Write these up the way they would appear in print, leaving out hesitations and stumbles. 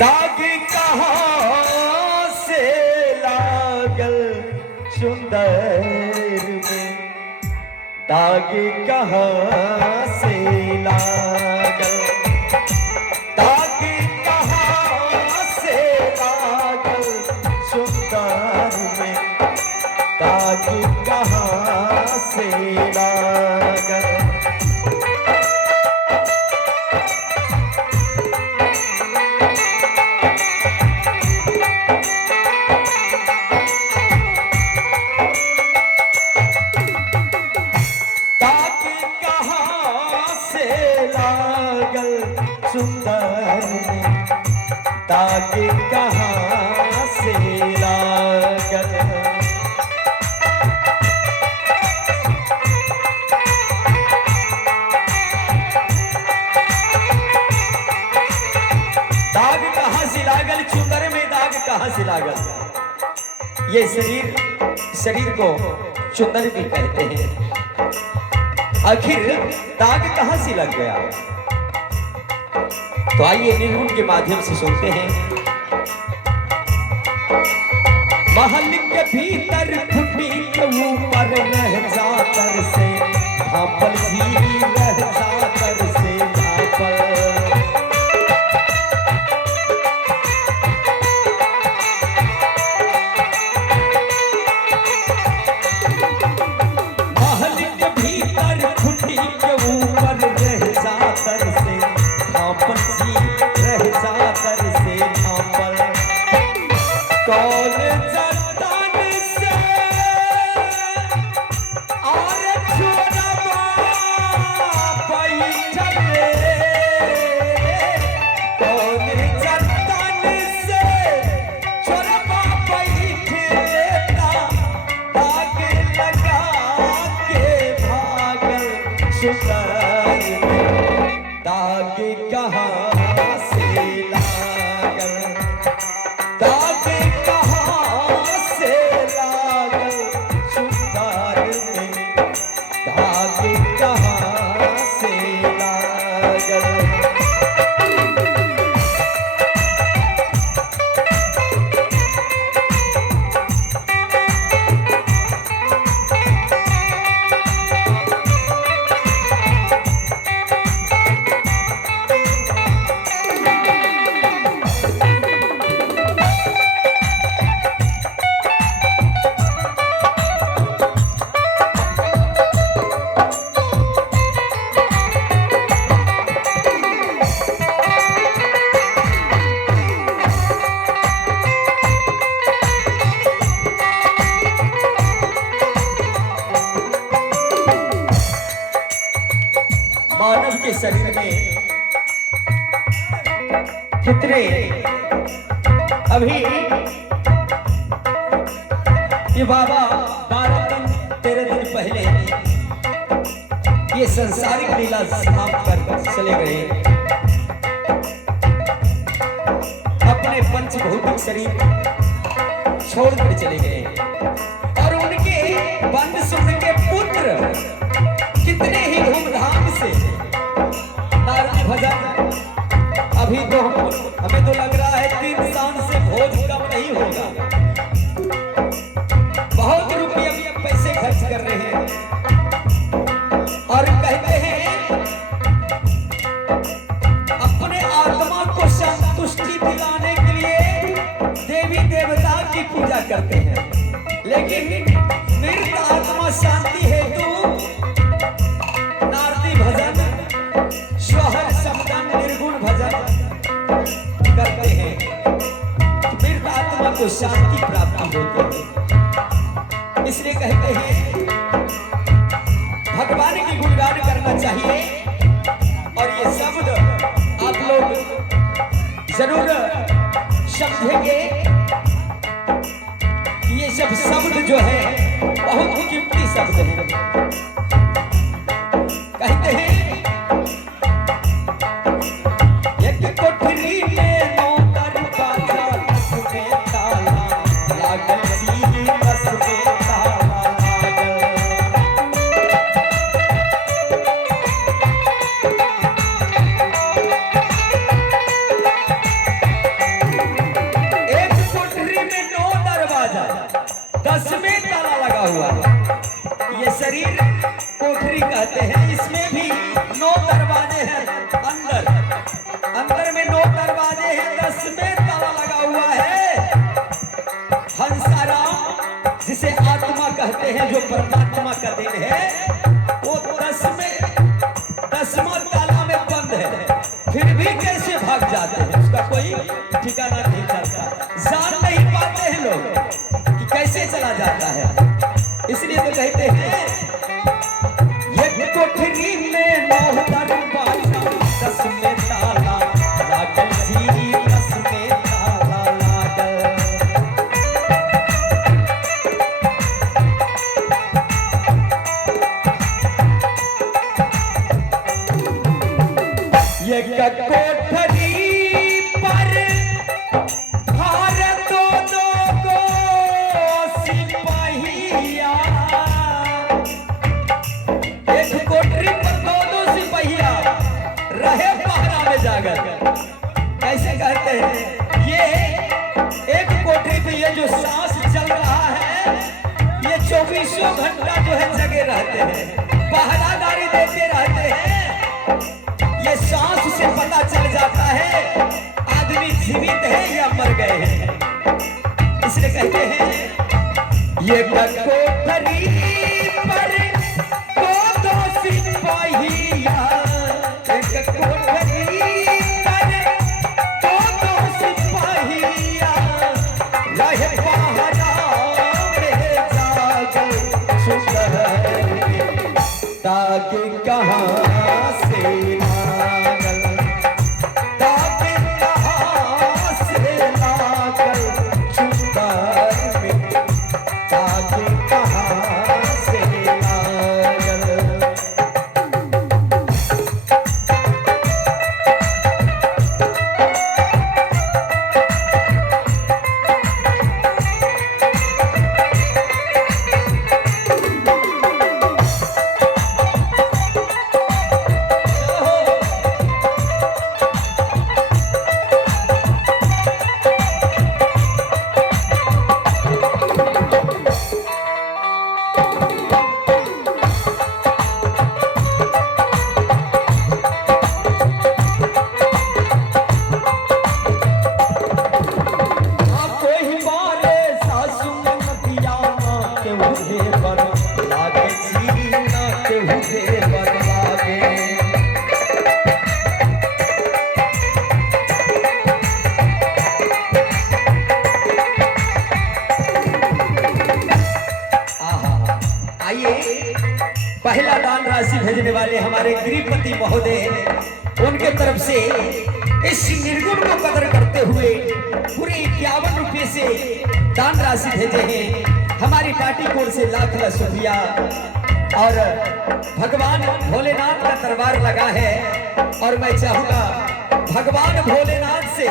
दाग कहाँ से लागल सुंदर में, दाग कहाँ से लागल, दाग कहाँ से लागल सुंदर में, दाग कहाँ से लागल। सुंदर में दाग कहाँ से लागल, दाग कहाँ से लागल, चुंदर में दाग कहाँ से लागल। ये शरीर को चुंदर भी कहते हैं। आखिर दाग कहाँ से लग गया, तो आइए निर्गुण के माध्यम से सुनते हैं। महल के भीतर खुटी के ऊपर रह जाकर से भापल जी, रह जाकर से भापल। महल के भीतर खुटी के ऊपर रह जाकर से भापल जी, रह जाकर से भापल। कौन जतन से और छोड़बा बैठल रे, कौन जतन से छोड़बा बैठेला, दाग लगा के भागल सुंदर में, दाग कहाँ से लागल, दाग कहाँ से लागल सुंदर में, दाग कहाँ से लागल। मानव के शरीर में कितने अभी ये बाबा 12 दिन 13 दिन पहले ये संसारिक लीला समाप्त कर चले गए। अपने पंचभौतिक शरीर छोड़कर चले गए और उनके वंश के पुत्र कितने ही धूमधाम से नारदी भजन। अभी तो हमें तो लग रहा है 3 साल से भोज कम नहीं होगा, बहुत रुपये पैसे खर्च कर रहे हैं और कहते हैं अपने आत्मा को संतुष्टि दिलाने के लिए देवी देवता की पूजा करते हैं, लेकिन मृत आत्मा शांति हेतु नारदी भजन, स्वहर समदन, निर्गुण भजन करते हैं, मृत आत्मा को शांति प्राप्ति होती है। इसलिए कहते हैं भगवान की गुणगान करना चाहिए और ये शब्द आप लोग जरूर समझेंगे। ये सब शब्द जो है बहुत कीमती शब्द है। कहते हैं एक कोठरी में नौकर बाजा, उसमें ताला लागल जी, उसमें ताला लागल। कोठरी कहते हैं। इसमें भी 9 दरवाजे हैं। अंदर अंदर में 9 दरवाजे हैं, 10 में ताला लगा हुआ है। हंसाराम जिसे आत्मा कहते हैं, जो परमात्मा का दिन है, वो 10वां ताला में बंद है। फिर भी कैसे भाग जाते हैं उसका कोई ठिकाना नहीं चलता। जान नहीं पाते हैं लोग कि कैसे चला जाता है। इसलिए तो कहते हैं ये कोठरी में 9 दरवाजा, 10 में ताला लागल जी, 10 में ताला लागल। ये कोठरी पर हर दोनों को सिपाहिया, एक कोठरी पर 2 सिपाहिया रहे पहरा में जाकर। कैसे कहते हैं, ये एक कोठरी पे ये जो सांस चल रहा है, ये 24 घंटा जो है जगे रहते हैं, पहरादारी देते रहते हैं। ये सांस से पता चल जाता है आदमी जीवित है या मर गए हैं। इसलिए कहते हैं ये कोठरी पर 2 सिपाहिया, एक कोठरी पर 2 सिपाहिया रहे पहरा में जागल सुंदर में, ताकि कहाँ से पहला दान राशि भेजने वाले हमारे गृहपति महोदय, उनके तरफ से इस निर्गुण को कदर करते हुए पूरे 51 रुपये से दान राशि भेजे हैं। हमारी पार्टी कोर से लाख लाख शुक्रिया। और भगवान भोलेनाथ का दरबार लगा है, और मैं चाहूंगा भगवान भोलेनाथ से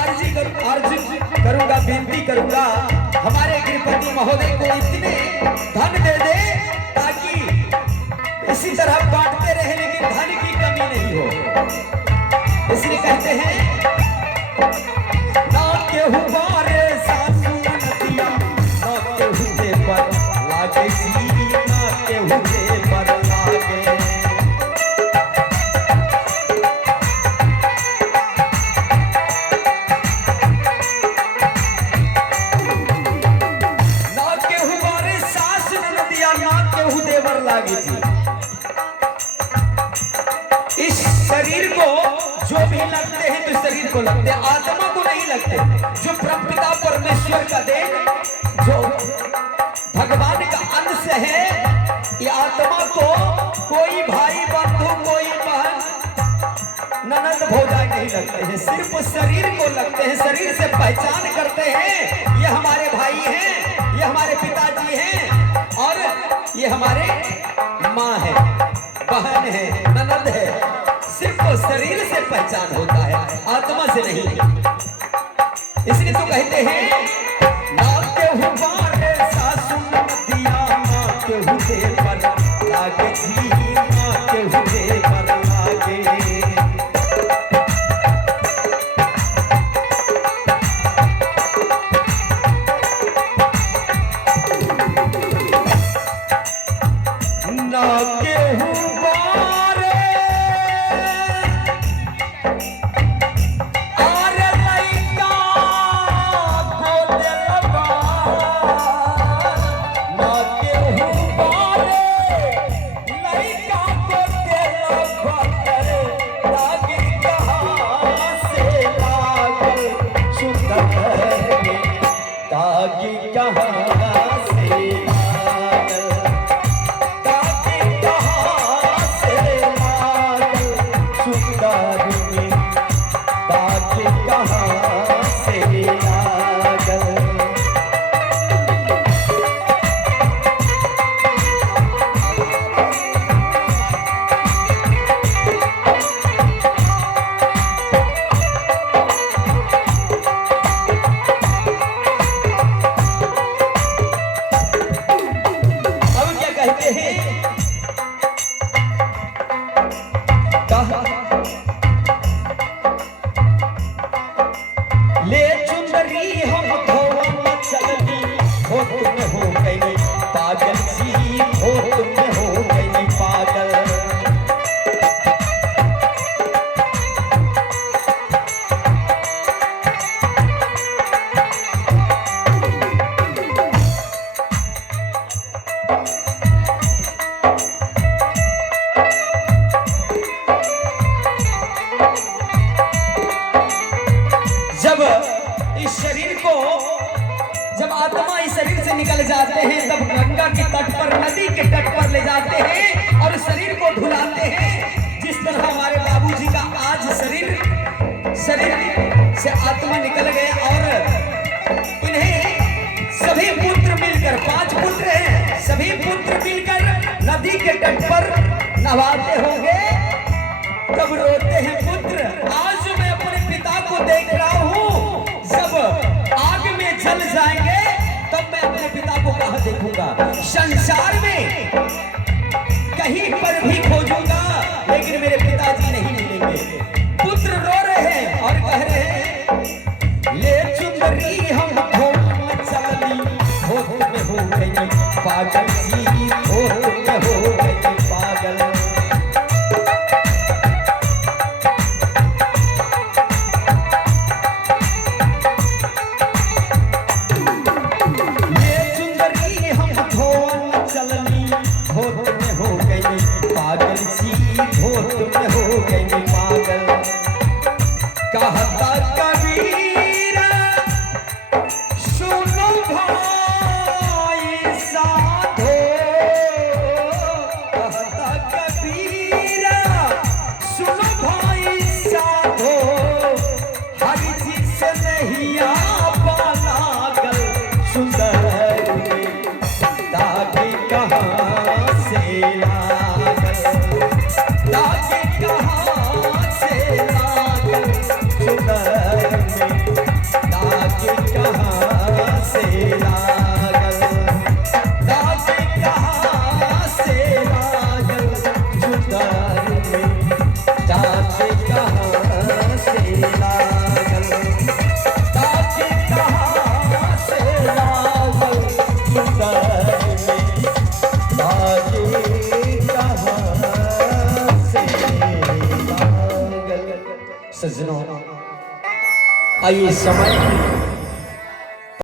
अर्जी करूंगा, विनती करूंगा, हमारे गृहपति महोदय को इतने धन दे दे ताकि इसी तरह बांटते रहे, लेकिन धन की कमी नहीं हो। इसलिए कहते हैं ना केहू बारे सासू नदिया, ना केहू दे पर लागे जी, ना केहू दे पर लागे। ना केहू बारे सास नदिया, ना केहू देवर लागे जी। इस शरीर को जो भी लगते हैं तो शरीर को लगते हैं, आत्मा को नहीं लगते। जो परमपिता परमेश्वर का दे, जो भगवान का अंश है, ये आत्मा को कोई भाई बंधु, कोई बहन, ननद भौजाई नहीं लगते हैं, सिर्फ शरीर को लगते हैं। शरीर से पहचान करते हैं ये हमारे भाई हैं, ये हमारे पिताजी हैं, और ये हमारे माँ है, बहन है, ननद है। सिर्फ शरीर से पहचान होता है, आत्मा से नहीं। इसलिए तो कहते हैं ना केहू बारे सासू नदिया, ना केहू दे पर लागे जी, ना केहू दे पर लागे। ना केहू जब इस शरीर को, जब आत्मा इस शरीर से निकल जाते हैं तब गंगा के तट पर, नदी के तट पर ले जाते हैं और शरीर को धुलाते हैं। जिस तरह हमारे बाबूजी का आज शरीर से आत्मा निकल गए और इन्हें सभी पुत्र मिलकर, 5 पुत्र हैं, सभी पुत्र मिलकर नदी के तट पर नहाते होंगे। तब रोते हैं पुत्र। आज मैं अपने पिता को देख रहा हूँ, जब आग में जल जाएंगे तब मैं अपने पिता को कहाँ देखूंगा। संसार में कहीं पर भी खोजूंगा लेकिन मेरे पिताजी नहीं मिलेंगे। पुत्र रो रहे हैं और कह रहे हैं, ले चुंदरी हम ढोल चली, होत में हो गई पागल सी, होत में हो गई पागल। कहता कबीरा सुनो भाई साधो, कहता कबीरा सुनो भाई साधो, हरि जी से नहीं आपा लागल सुंदर दागे कहाँ से लागल, दागे कहाँ से लागल सुंदर में, दागे कहाँ से लागल, दागे कहाँ से लागल सुंदर में, दागे कहाँ से लागल, दागे कहाँ से लागल सुंदर में, दागे कहाँ से लागल। सज्जनों, आइए समय